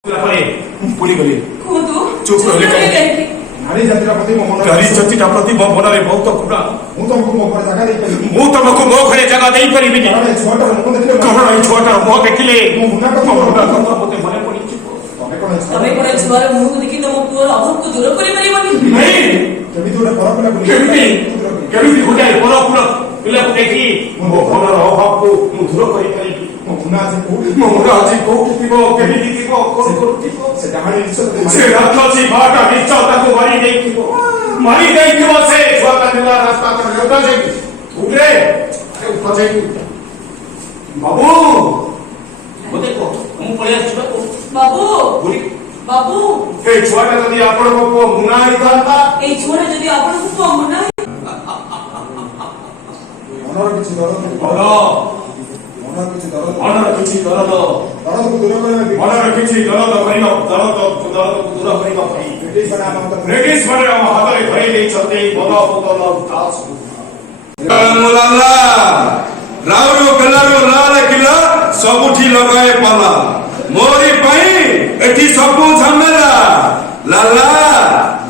नारी जातिर प्रति मो मनरे बहुत कुड़ा तुमको मो घरे जगह दे परिबि कौन ए छोटा मो देखिले मते मने पड़ी तमे कोन छुआर मुख देखि न मो पुअर अभाव को दूर करि परिबनि नहीं केबि तोरे परपुला बोली केबि होटाय परपुला पिला को देखि मो मनर अभाव को मु दूर करि परिबि मो मुना जी को किबो केबि दिबो कोन करतिबो से डाहाणी निश्चय से रातसी भाटा निश्चय ताको मारी देखिबो से छुआता निला रास्ता पर लोटा जे उठरे अरे उठा जे बाबू मते को मु पळे आछिबा को बाबू बोली बाबू ए छुआटा जदी आपण को मुना हितांता ए छुआटा जदी आपण को मुना मनर किछि दरद मनर किछि दरद को दूर करे मनर किछि दरद करिनो दरद को दूर करिनो भाई ब्रिटिश माने हम हातरे भरे देई छते बदा बोतल दास मुलाला राउरो कलारो लाल किला सबुठी लगाए पाला मोरी पई एठी सबु झमेला लाला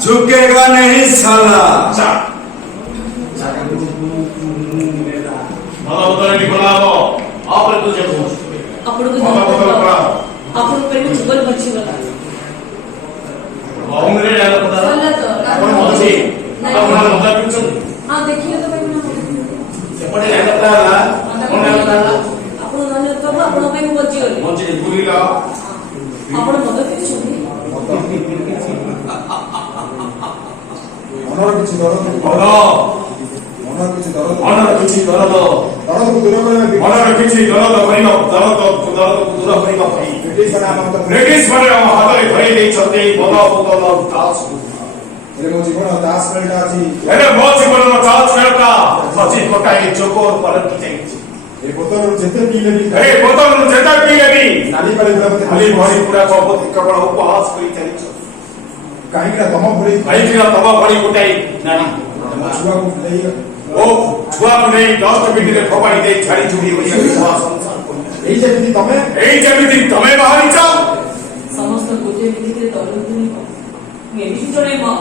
झुकेगा नहीं साला बदा बोतल निकलाओ आपरे तुझे पहुंच आपण को आपण पे जुगल बच्ची बता बाउंड्री डाल पता आपण मौजी आपण मजा पिछ हां देखिए तो भाई ना एपटे डाल पता ला कोन डाल पता आपण नने तो आपण पे बच्ची गली मौजी बुलीला आपण मदद किछ मनर किछि दरद मनर किछि दरद को दूर करे मनर किछि दरद करिनो दरद को दूर करिनो भाई ब्रिटिश माने हम हातरे भरे देई छते बदा बोतल दास अरे मो जीवन दास खेलटा अछि अरे मो जीवन दास खेलटा सची कोटाई चोकोर पलट जाईछि ए बोतल जेते पीले भी ए बोतल जेते पीले भी नाली पाले खाली भरी पूरा कपति केवल उपहास करि चालिछ काहे कि तम भरी भाई कि तम भरी कोटाई नानी छुआ को लई ओ छुआ को नहीं डस्टबिन रे फोपाड़ी दे छाड़ी छुड़ी होई संसार এই যেମିତି ତମେ ବାହାରିଛ समस्त गोटे विधि तरुणी मेरी जड़े मां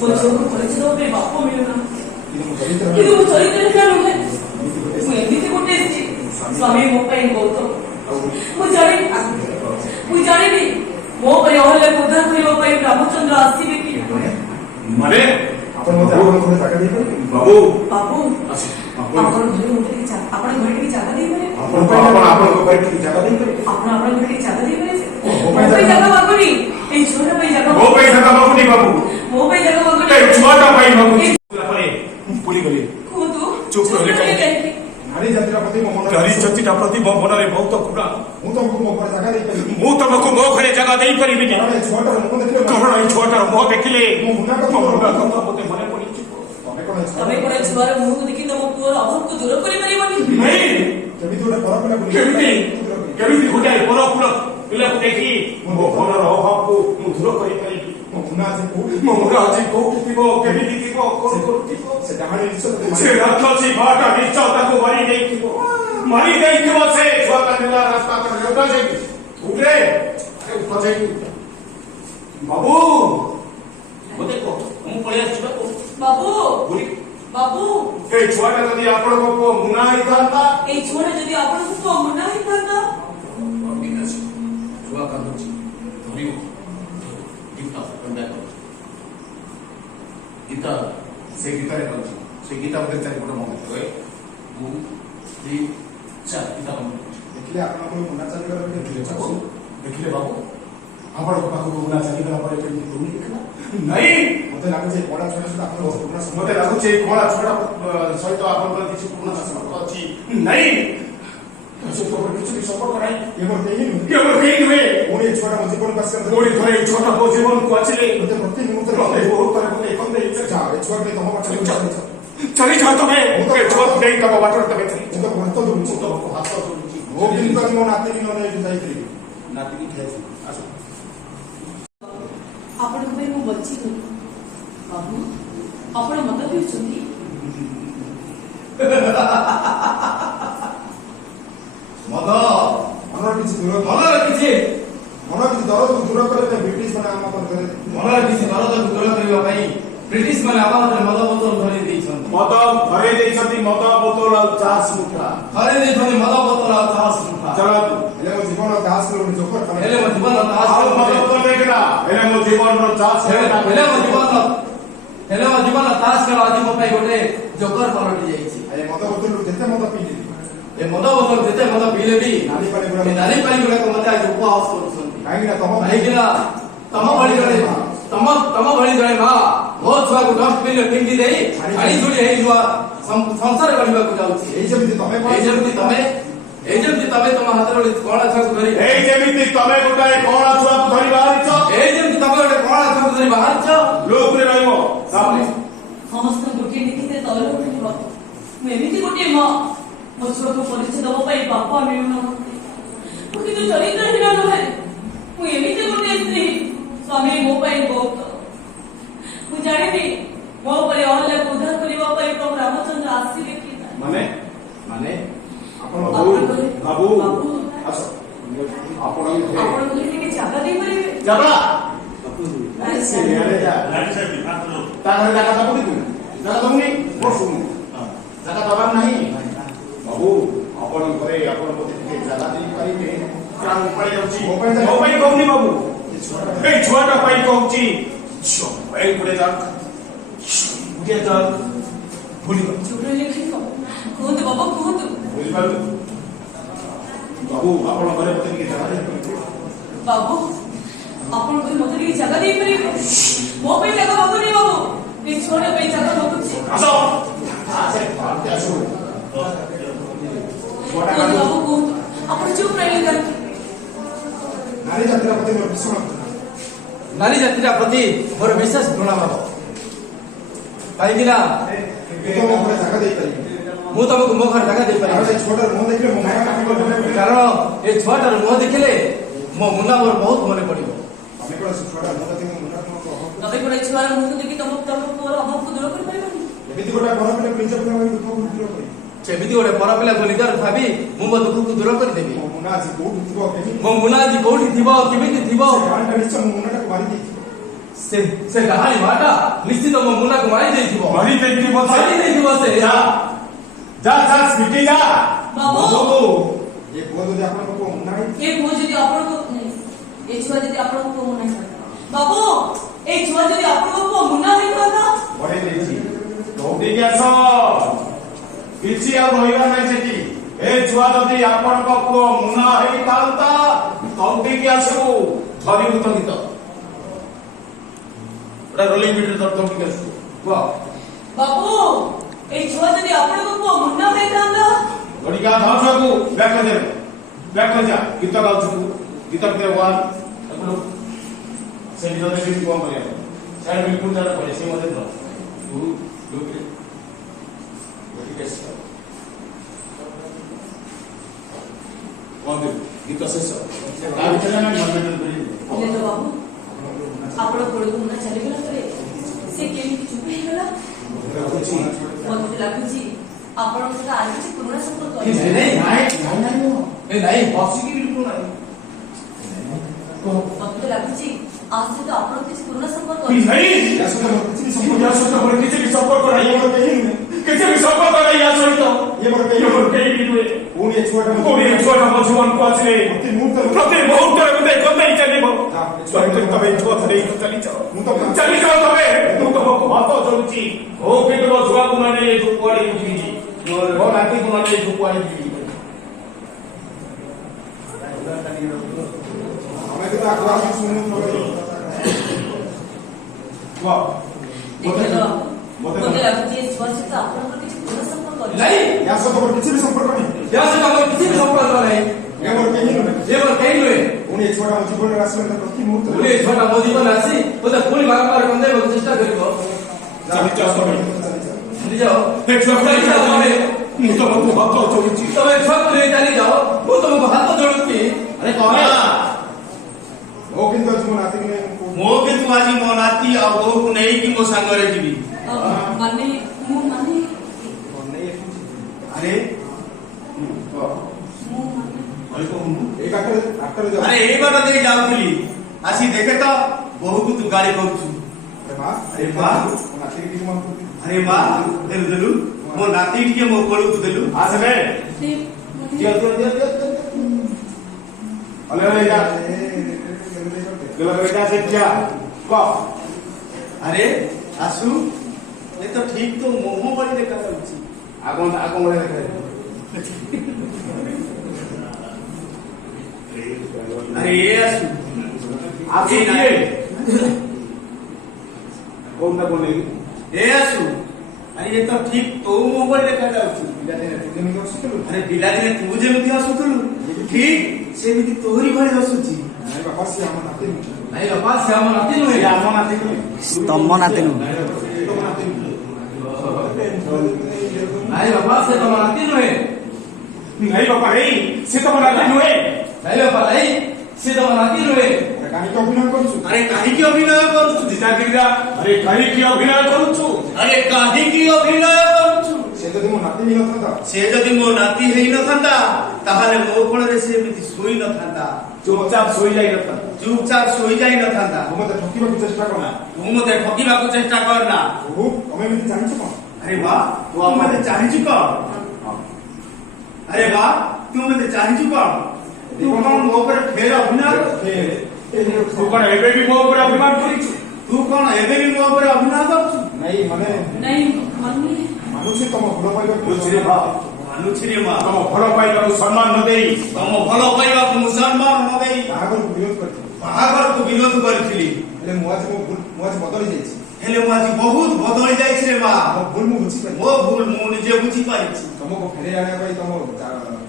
बच्चों को परिचय पे बाप मिलना कि वो चरित्र क्या है मैं एमती गोटे स्वामी मो पे गौतम मु जाने भी मो पे ओले उद्धार करियो पे रामचंद्र आसीबे कि माने आपण मते आपण कोन जागा देई बाबू बाबू आपण घरे उठे की आपण घरे की जागा देई पारे आपण को घरे की जागा देई पारे आपण घरे की जागा देई पारे मो पे जागा बाबूनी ए छोटा पे जागा मो पे जागा बाबूनी बाबू मो पे जागा बाबूनी ए छोटा भाई बाबू परे पुली गली को तू चुप रहे नारी जातिर प्रति मो मनर नारी जातिर प्रति मो मनरे बहुत कुड़ा तुमको मो घरे जागा देई परिबि मु तुमको मो घरे जगह देई परिबि अरे छोटा मुख देखिले कौन ए छोटा मो देखिले मो मुना को मते मने पड़ी तमे कोन छुआर मुख देखि न मो पुअर अभाव को दूर करि परिबनि नहीं केबि तोरे परपुला बोली केबि होटाय परपुला पिला को देखि मो मनर अभाव को मु दूर करि परिबि मो मुना जी को किबो केबि दिबो कोन करतिबो से डाहाणी निश्चय से रातसी भाटा निश्चय ताको मारी देखिबो से छुआता निला रास्ता पर लोटा जे उठरे अरे उठा जे बाबू मते को मु पळे आछिबा को बाबू बोली बाबू ए छुआटा जदी आपण को मुना हितांता ए छोरा जदी आपण को मुना हितांता बिनास छुआ कांदुची धरियो गीता कंडा गीता से गीता रे कांदुची से गीता बदे चारि कोटा मग होय 2 3 4 गीता बंद देखिले आपण को मुना चाली कर देखिले बाबू आपण को पाखु मुना चाली कर परे केमि कोनी देखला नहीं मते लागु जे कोडा छोटा छोटा आपण पूर्ण मते लागु छे कोला छोटा सहित आपण पर किछि पूर्ण संपर्क अछि नहीं से तो किछि संपर्क नाही ये मोर देही हुए ओनी छोटा मो जीवन पास कर ओडी थरे छोटा को जीवन को आछले मते प्रति मुहूर्त बहुत तरह को एकम दे जा ए छोटा ने तम बाटले चली जा तमे ए छोट नहीं तब बाटर तमे चली तो भरत दु तो हाथ जोड़ी वो दिन पर मो नाते की नने जाईत्री नाती की खाई आसो आपण को मो बच्ची को बाबू आपण मत पिउछंती मद मनर किछि मनर किछि दरद ଦୂର କରିବା ବ୍ରିଟିଶ ମାନେ ଆମ ପାଖରେ ମନରେ କିଛି ଦରଦକୁ ଦୂର କରିବା ପାଇଁ ବ୍ରିଟିଶ ମାନେ ଆମ ହାତରେ ମଦ ବୋତଲ ଧରି ଦେଇଛନ୍ତି। ମଦ ଘରେ ଦେଇଛନ୍ତି, ମଦ ବୋତଲ ଆଉ ଚାଷ ମୁଠା ଧରି ଦେଇଛନ୍ତି ମଦ ବୋତଲ ଆଉ ତାସ ମୁଠା। ଚଳନ୍ତୁ। ହେଲେ ମୋ ଜୀବନ ଦାସ କରି ଜୋକର ହେଲେ ମୋ ଜୀବନ ତାସ ଆଉ ମଦ ବୋତଲ ଦେଖିଲା ହେଲେ ମୋ ଜୀବନର ଚାଷ ହେଲେ ମୋ ଜୀବନ ତାସ ଖେଳ ଆଜି ମୋ ପାଇଁ ଗୋଟେ ଜୋକର ପାଲଟି ଯାଇଛି। ଏ ମଦ ବୋତଲରୁ ଯେତେ ମଦ ପିଇଲି ଏ ମଦ ବୋତଲ ଯେତେ ମଦ ପିଇଲେ ବି ନାଲି ପାଣି ଗୁଡା ଏ ନାଲି ପାଣି ଗୁଡାକ ମତେ ଆଜି ଉପହାସ କରୁଛନ୍ତି। କାହିଁକିନା କାହିଁକିନା ତମ ଭଳି ଜଣେ ମା ମୋ ଛୁଆକୁ ଡଷ୍ଟବିନରେ ଫିଙ୍ଗି ଦେଇ ଛାଡି ଛୁଡି ହେଇଯିବା ସଂସାର ଗଢିବାକୁ ଯାଉଛି। ଏଇ ଯେମିତି ତମେ ତମ ହାତରେ ଗୋଟେ କଳା ଛୁଆକୁ ଧରି ଏଇ ଯେମିତି ତମେ ଗୋଟାଏ କଳା ଛୁଆକୁ ଧରି ବାହାରିଛ, ଏଇ ଯେମିତି ତମେ ଗୋଟେ କଳା ଛୁଆକୁ ଧରି ବାହାରିଛ ଲୋକରେ ରହିବ। ତାପରେ ସମସ୍ତେ ଗୋଟିଏ ନୀତିରେ ତୈଳ ଉଠିବ। ମୁଁ ଏମିତି ଗୋଟିଏ ମା, ମୋ ଛୁଆକୁ ପରିଚୟ ଦେବା ପାଇଁ ବାପା ମିଳୁନାହାନ୍ତି। ମୁଁ କିନ୍ତୁ ଚରିତ୍ରହୀନ ନୁହେଁ। ମୁଁ ଏମିତି ଗୋଟିଏ ସ୍ତ୍ରୀ, ସ୍ୱାମୀ ମୋ ପାଇଁ ବହୁତ। ମୁଁ ଜାଣିନି ମୋ ଉପରେ ଅହଲ୍ୟାକୁ ଉଦ୍ଧାର କରିବା ପାଇଁ ପ୍ରଭୁ ରାମଚନ୍ଦ୍ର ଆସିବେ କି ନାହିଁ। ମାନେ ମାନେ ଆପଣ ବାବୁ ଆସ ଆପଣ ଆପଣଙ୍କୁ ଟିକେ ଜାଗା ଦେଇପାରିବେ? ଯାବା ଆରେ ତା ଘରେ ଜାଗା ଦବୁନି, ତୁ ଜାଗା ଦବୁନି ମୋର ଶୁଣୁ ଜାଗା ଦବାର ନାହିଁ। ବାବୁ ଆପଣ ଘରେ ଆପଣ ମତେ ଟିକେ ଜାଗା ଦେଇପାରିବେ? ପ୍ରାଣ ପାଇ ଯାଉଛି। ମୋ ପାଇଁ କହୁନି ବାବୁ, ଏଇ ଛୁଆଟା ପାଇଁ କହୁଛି। ପାଇଁ ଗୋଟେ ଯାକ ଗୋଟିଏ ଯାକ ଭୁଲିବ। କୁହନ୍ତୁ ବାବା, କୁହନ୍ତୁ। ବୁଝିପାରିଲୁ ବାବୁ, ଆପଣ ଘରେ ମତେ ଟିକେ ଜାଗା ଦେଇପାରିବେ? ବାବୁ ଆପଣ ମତେ ଟିକେ ଜାଗା ଦେଇପାରିବେ? ମୋ ପାଇଁ ଜାଗା ମାଗୁନି ବାବୁ, ଏ ଛୁଆଟା ପାଇଁ ଜାଗା ମାଗୁଛି। ଆସ ଆସୁ କୁହନ୍ତୁ ବାବୁ, କୁହନ୍ତୁ। ଆପଣ ଚୁପ୍ ରହିଲେ କାହିଁକି? ନାରୀ ଜାତିର ପ୍ରତି ମୋର ଭୀଷଣ ନାରୀ ଜାତିର ପ୍ରତି ମୋର ବିଶେଷ ଘୃଣା ଭାବ। କାହିଁକିନା ମୁଁ ତମ ଘରେ ଜାଗା ଦେଇପାରିବି। ମୁଁ ତମକୁ ମୋ ଘରେ ଜାଗା ଆଉ ଦେଇପାରିବି। ସେ ଛୋଟ ମୁହଁ ଦେଖିଲେ ମୋ ମାୟା କାଟି କରିଦେବେ। କାରଣ ଏ ଛୁଆଟାର ମୁହଁ ଦେଖିଲେ ମୋ ମୁନା ମୋର ବହୁତ ମନେ ପଡିବ। ତମେ କଣ ସେ ଛୁଆଟା ମୁହଁ ଦେଖିଲେ ମୁଣ୍ଡ ତମେ ଗୋଟେ ଛୁଆର ମୁହଁ ଦେଖି ତମ ପୁଅର ଅଭାବକୁ ଦୂର କରିପାରିବନି? ଏମିତି ଗୋଟେ ଘର ପିଲା ନିଜ ପିଲା ଭାଇ ଦୁଃଖକୁ ଦୂର କରି ସେମିତି ଗୋଟେ ପର ପିଲାକୁ ନିଜର ଭାବି ମୁଁ ମୋ ଦୁଃଖକୁ ଦୂର କରିଦେବି। ମୋ ମୁନା ଆଜି କୋଉଠି ଥିବ କେମିତି ମୋ ମୁନା ଆଜି କୋଉଠି ଥିବ, କେମିତି ଥିବ, ଗାଁଟା ନିଶ୍ଚୟ ମୋ ମୁନାଟାକୁ ମାରି ଦେଇଥିବ। ସେ ଡାହାଣୀ ମାଟା ନିଶ୍ଚିତ ମୋ ମୁନାକୁ ମାରି ଦେଇଥିବ। ମାରି ଦେଇଥିବ ସେ। ମାରି ଦେଇଥିବ ସେ। ଯା ଯା ଯା ସ୍ମିଟି ଯା। ବାବୁ ଏ ପୁଅ ଯଦି ଆପଣଙ୍କ ପୁଅ ମୁନା ହେଇଛି ଏ ପୁଅ ଯଦି ଆପଣଙ୍କୁ ନାହିଁ, ଏ ଛୁଆ ଯଦି ଆପଣଙ୍କ ପୁଅ ମୁନା ହେଇଥାନ୍ତା, ବାବୁ ଏ ଛୁଆ ଯଦି ଆପଣଙ୍କ ପୁଅ ମୁନା ହେଇଥାନ୍ତା, ବଢେଇ ଦେଇଛି। ଦୌଡ଼ିକି ଆସ, କିଛି ଆଉ ରହିବା ନାହିଁ ସେଠି। ଏ ଛୁଆ ଯଦି ଆପଣଙ୍କ ପୁଅ ମୁନା ହେଇଥାନ୍ତା, ଦୌଡ଼ିକି ଆସିବୁ, ଧରିବୁ ତ ଗୀତ ଗୋଟେ ରୋଲିଂ ବିଟ୍ରେ ଦୌଡ଼ିକି ଆସିବୁ। କୁହ ବାବୁ ଏ ଛୁଆ ଯଦି ଆପଣଙ୍କ ପୁଅ ମୁନା ହେଇଥାନ୍ତା, ଧରିକି ଆ ଧର ଛୁଆକୁ ବ୍ୟାକ୍ କରିଦେବେ। ବ୍ୟାକ୍ କରିଯା, ଗୀତ ଗାଉଛୁ ତୁ, ଗୀତ ଭିତରେ ୱାନ୍ ସେ ଗୀତ ଦେଖି କଣ କରିବା? ସାର୍ ବିଲକୁଲ ଜାଣା ପଡେ ସେ ମତେ ଧର ତୁ ଲୁକରେ ଧରିକି ଆସିବ। ଗୀତ ଶେଷ। ତା ଭିତରେ ଆମେ ମନୋରଞ୍ଜନ କରିବୁ। ହେଲେ ତ ବାବୁ ଆପଣ କୋଳକୁ ମୁନା ଚାଲିଗଲା ପରେ ସେ କେମିତି ଚୁପ ହେଇଗଲା? ମତେ ଲାଗୁଛି ଆପଣଙ୍କ ସହିତ ଆଉ କିଛି ପୁରୁଣା ସମ୍ପର୍କ ଅଛି। ନାଇଁ ବସିକି ବିଲକୁଲ ନାହିଁ। ମତେ ଲାଗୁଛି ଆ ସହିତ ଆପଣଙ୍କ କିଛି ପୁରୁଣା ସମ୍ପର୍କ ଅଛି। नहीं ୟା ସହିତ ମୋର କିଛି ବି या ସମ୍ପର୍କ सହିତ मोर किसी भी संपर्क ନାହିଁ। नहीं ମୋର କେହି ନୁହେଁ। किसी भी संपर्क नहीं या सହିତ ଇଏ ମୋର କେହି ये मोर ନୁହେଁ। कहीं भी हुए ପୁଣି ଏ ଛୁଆଟା कोई छोटा मजून को आछले ପ୍ରତି ମୁହୂର୍ତ୍ତରେ प्रति बहुत तरह के कोते ही चली बो हाँ, स्वागत तबे छुआ थरे चली जाओ ମୁଁ ତ चली जाओ तबे तू तो को हातो जोची ओ के तो छुआ को माने ये छुआड़ी उठी ओ नाती को माने ये छुआड़ी उठी ଆମେ କିନ୍ତୁ ଆଗ ଆଗ ଶୁଣୁନୁ वाह ଦେଖିଲ ମତେ ଲାଗୁଛି ଏ ଛୁଆ ସହିତ ଆପଣଙ୍କର କିଛି ପୁରୁଣା ସମ୍ପର୍କ ଅଛି। ନାଇଁ ୟା ସହିତ ମୋର କିଛି ବି ସମ୍ପର୍କ ନାହିଁ। ୟା ସହିତ ଆମର କିଛି ବି ସମ୍ପର୍କ ନାହିଁ। ଏ ମୋର କେହି ନୁହେଁ। ଯେ ମୋର କେହି ନୁହେଁ। ପୁଣି ଏ ଛୁଆଟା ମୋ ଜୀବନରେ ଆସିଲେ ପ୍ରତି ପୁଣି ମୁହୂର୍ତ୍ତରେ ଏ ଛୁଆଟା ମୋ ଜୀବନରେ ଆସି ମତେ ପୁଣି ବାରମ୍ବାର କନ୍ଦେଇବାକୁ ଚେଷ୍ଟା କରିବ। चली जाओ तबे ଚାଲିଯାଅ। हे छुआ को ଚାଲିଯାଅ ତମେ। ମୁଁ ତମକୁ ହାତ ଯୋଡୁଛି ତମେ ଛୁଆକୁ ନେଇ ଚାଲିଯାଅ। ମୁଁ ତମକୁ ହାତ ଯୋଡୁଛି। अरे कौन ମୋ କିନ୍ତୁ ଆଜି ମୋ ନାତିକି ନେଇ ମୋ କିନ୍ତୁ ଆଜି ମୋ ନାତି ଆଉ ବୋଉକୁ ନେଇକି ମୋ ସାଙ୍ଗରେ ଯିବି। ମାନେ ମୁଁ ମାନେ ଆରେ ମୁଁ ମାନେ ଏଇ ବାଟରେ ଯାଉ ଆରେ ଏଇ ବାଟ ଦେଇ ଯାଉଥିଲି আসি দেখে তো বহু তু গাড়ি করছু अरे माँ अरे माँ। वो नाती की किसी माँ को আরে মা দেলু দেলু মো নাতি টিকে মো কোলু দেলু আসবে দিও দিও দিও দিও অলে অলে যা গেলা করে যা সেটা ক আরে আসু এ তো ঠিক তো মোহ বাড়ি দেখা যাচ্ছে আগুন আগুন বলে দেখে আরে এ আসু আসি এই না। দিয়ে কোনটা বলে এ আসু আরে এ তো ঠিক তো মোহ বাড়ি দেখা যাচ্ছে जाते हैं तुझे नहीं कर सकते लोग আরে ପିଲାଦିନେ ତୁ ଯେମିତି ହସୁଥିଲୁ ଠିକ ସେମିତି ତୋହରି ଭଳି ହସୁଛି नहीं बाबा से हम नाते नहीं ନାଇଁ ବାପା ସେ ଆମ ନାତି ନୁହେଁ ଏ ଆମ ନାତି ନୁହେଁ ତମ ନାତି ନୁହଁ। तो नाते नहीं ନାଇଁ ବାପା ସେ ତମ ନାତି ନୁହେଁ ନାଇଁ ବାପା ଏଇ ସେ ତମ ନାତି ନୁହେଁ ନାଇଁ ବାପା ନାଇଁ ସେ ତମ ନାତି ନୁହେଁ कहीं तो अभिनय कर चुका ଆରେ କାହିଁକି ଅଭିନୟ କରୁଛୁ ଦିଦା ଦିଦା ଆରେ କାହିଁକି ଅଭିନୟ କରୁଛୁ ଆରେ କାହିଁକି ଅଭିନୟ କରୁଛୁ से तो तुम नाते नहीं होता था ସେ ଯଦି ମୋ ନାତି ହେଇନଥାନ୍ତା ତାହେଲେ ମୋ କୋଳରେ ସେ ଏମିତି ଶୋଇ ନଥାନ୍ତା ଚୁପଚାପ ଶୋଇଯାଇ ନଥା ଚୁପଚାପ ଶୋଇଯାଇ ନଥାନ୍ତା तुम मत ठकी को चेष्टा करना ତୁ ମୋତେ ଠକିବାକୁ ଚେଷ୍ଟା କରନା वो हमें भी जान चुका ଆରେ ବା ତୁ ମୋତେ ଚାହିଁଛୁ କଣ ଆରେ ବା ତୁ ମୋତେ ଚାହିଁଛୁ କଣ ତୁ କଣ ମୋ ଉପରେ ଫେର ଅଭିନୟ ତୁ କଣ ଏବେ ବି ମୋ ଉପରେ ଅଭିମାନ କରିଛୁ ତୁ କଣ ଏବେ ବି ମୋ ଉପରେ ଅଭିନୟ କରୁଛୁ नहीं माने नहीं मम्मी मनुष्य तुम गुण पाइबा ବୁଝିଲେ ଭା ମାନୁଛି ରେ ମା ତମ ଭଲ ପାଇବାକୁ ସମ୍ମାନ ନ ଦେଇ ତମ ଭଲ ପାଇବାକୁ ମୁସଲମାନ ନ ଦେଇ ବାହାଘର ବିରୋଧ କରିଥିଲି ବାହାଘରକୁ ବିରୋଧ କରିଥିଲି ହେଲେ ମୁଁ ଆଜି ବଦଳି ଯାଇଛି ହେଲେ ମୁଁ ଆଜି ବହୁତ ବଦଳି ଯାଇଛି ରେ ମା ମୋ ଭୁଲ ମୁଁ ବୁଝିପାରିଲି ମୋ ଭୁଲ ମୁଁ ନିଜେ ବୁଝିପାରିଛି ତମକୁ ଫେରେଇ ଆଣିବା ପାଇଁ ତମ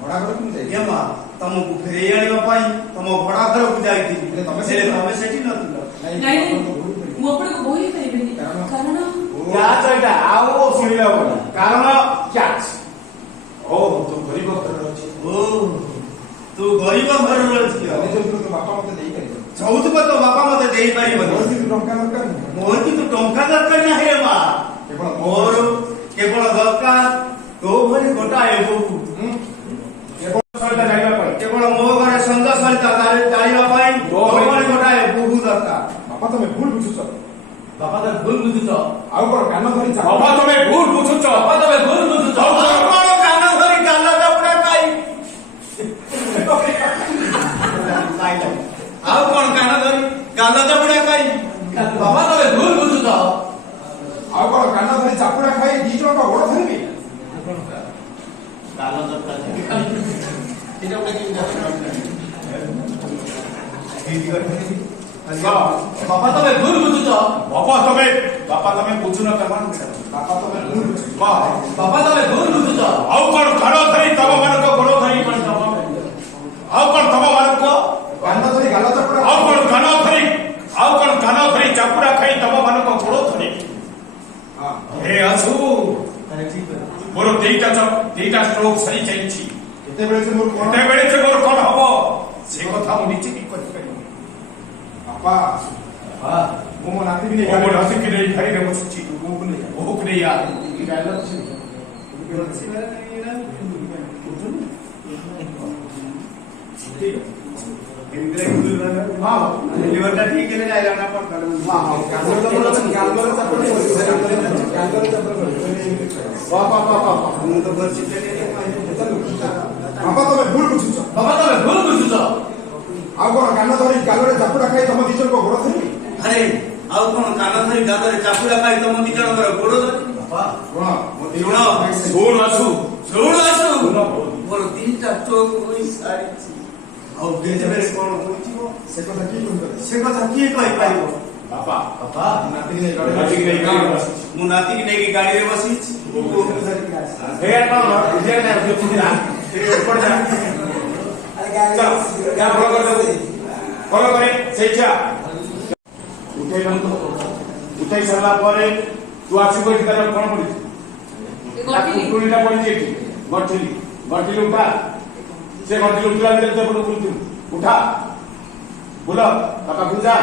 ଭଡ଼ା ଘରକୁ ମୁଁ ଯାଇଛି ହେ ମା ତମକୁ ଫେରେଇ ଆଣିବା ପାଇଁ ତମ ଭଡ଼ା ଘରକୁ ଯାଇଥିଲି ହେଲେ ତମେ ହେଲେ ତମେ ସେଠି ନଥିଲ नहीं ମୁଁ ଆପଣଙ୍କୁ ବହି ପାରିବିନି କାରଣ କ୍ୟାଚ୍ ଏଇଟା ଆଉ ଶୁଣିଲା ହବ କାରଣ କ୍ୟାଚ୍ ଓ ତୁ ଗରିବ ଘରର ଅଛି ଓ ତୁ ଗରିବ ଘରର ଝିଅ ଯୋଉଥିରୁ ତୋ ବାପା ମତେ ଦେଇପାରିବ ଯୌତୁକ ତୋ ବାପା ମତେ ଦେଇପାରିବନି ମୋର କିନ୍ତୁ ଟଙ୍କା ଦରକାର ନୁହେଁ ମୋର କିନ୍ତୁ ଟଙ୍କା ଦରକାର ନାହିଁ ରେ ମା କେବଳ ମୋର କେବଳ ଦରକାର ତୋ ଭଳି ଗୋଟାଏ ବୋହୂ ସହିତ ଜାଣିବା ପାଇଁ କେବଳ ମୋ ଘରେ ସଞ୍ଜ ସହିତ ଚାଲିବା ପାଇଁ ତୋ ଭଳି ଗୋଟାଏ ବୋହୂ ଦରକାର ବାପା ତମେ ଭୁଲ ବୁଝୁଛ ବାପା ତ ଭୁଲ ବୁଝୁଛ ଆଉ କଣ କାନ ଧରି ବାବା ତମେ ଭୁଲ ବୁଝୁଛ ବାପା ତମେ ଭୁଲ ବୁଝୁଛ ଆଉ ଆଉ କଣ କାନ ଧରି କାନ ଚାପୁଡ଼ା ଖାଇ ଆଉ କଣ କାନ ଧରି କାନ ଚାପୁଡ଼ା ଖାଇ ବାପା ତମେ ଭୁଲ ବୁଝୁଛ ଆଉ କଣ କାନ ଧରି ଚାପୁଡା ଖାଇ ଦି ଜଣଙ୍କ ଗୋଡ ଧରିବି କାନ ଚାପୁଡ଼ା ଏଇଟା ଗୋଟେ ବାପା ତମେ ଭୁଲ ବୁଝୁଛ ବାପା ତମେ ବୁଝୁନ କେମନ ବାପା ତମେ ଭୁଲ ବୁଝୁଛ ବାପା ତମେ ଭୁଲ ବୁଝୁଛ ଆଉ କଣ କାନ ଧରି ତମ ମାନଙ୍କ ଗୋଡ ଧରି ଆଉ କଣ ତମ ମାନଙ୍କ କାନ ଧରି ଗାଲ ଚାପୁଡା ଆଉ କଣ କାନ ଧରି ଚାପୁଡା ଖାଇ ତମ ମାନଙ୍କ ଗୋଡ ଧରି ଏ ଆସୁ ମୋର ଦିଟା ଷ୍ଟ୍ରୋକ୍ ସରି ଯାଇଛି କେତେବେଳେ ସେ ମୋର କଣ କେତେବେଳେ ଯେ ମୋର କଣ ହବ ସେ କଥା ମୁଁ ନିଜେ ବି କରିପାରିବି ବାପା ମୁଁ ମୋ ନାତି ବି ନେଇ ମୋ ନାତିକି ନେଇ ଗାଡ଼ିରେ ବସିଛି ବୋଉକୁ ନେଇ ବୋହୂକୁ ନେଇ ଆ ଲିଭରଟା ଠିକ ହେଲେ ଯାଇଲା ନା ପଡତା ମୁଁ ତ କରିଛି ବାପା ତମେ ଭୁଲ ବୁଝୁଛ ବାପା ତମେ ଭୁଲ ବୁଝୁଛ ଆଉ କଣ କାନ ଧରି ଗାଲରେ ଚାପୁଡା ଖାଇ ତମ ଦି ଜଣଙ୍କ ଗୋଡ ଧରିବି ଆରେ ଆଉ କଣ କାନ ଧରି ଗାଲରେ ଚାପୁଡ଼ା ଖାଇ ତମ ଦି ଜଣଙ୍କର ଗୋଡ ଧରି ବାପା ଶୁଣ ମୋ ଦି ଶୁଣ ଶୁଣ ଆସୁ ଶୁଣ ଆସୁ ମୋର ଦିଟା ଚୋକ ହୋଇ ସାରିଛି ଆଉ କେତେବେଳେ କଣ ହୋଇଯିବ ସେ କଥା କିଏ କହିପାରିବେ ସେ କଥା କିଏ କହିପାରିବ ବାପା ବାପା ନାତିକି ନେଇ ନାତିକି ନେଇ ଗାଡ଼ିରେ ବସିଛି ମୁଁ ନାତିକି ନେଇକି ଗାଡିରେ ବସିଛି ବୋହୂକୁ ଧରିକି ଆସିଛି ଏ କଣ ଏପଟେ ଯା ଯା ଭଲ କରିଦେବୁ ଭଲ କରେ ସେଇଟା ଉଠେଇ ସାରିଲା ପରେ ତୁ ଆସିବୁ ଏଠି ତାର କଣ ପଡିଛି କୁକୁଡ଼ିଟା ପଡିଛି ଏଠି ଗଣ୍ଠିଲି ଉଠା ସେ ଗଣ୍ଠିଲି ଉଠିଲା ଭିତରେ ସେପଟେ ବୁଲୁଥିବୁ ଉଠା ବୁଲ ତା ପାଖକୁ ଯା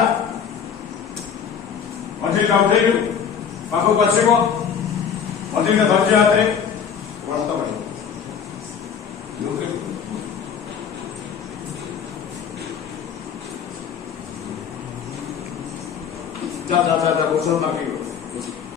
ଗଣ୍ଠିଲିଟା ଉଠେଇଲୁ ପାଖକୁ ଆସିବ ଗଣ୍ଠିଲିଟା ଧରିଛି ହାତରେ ବର୍ତ୍ତ ଭାଇ ଯା ଗୋସଲ ମାଗିବ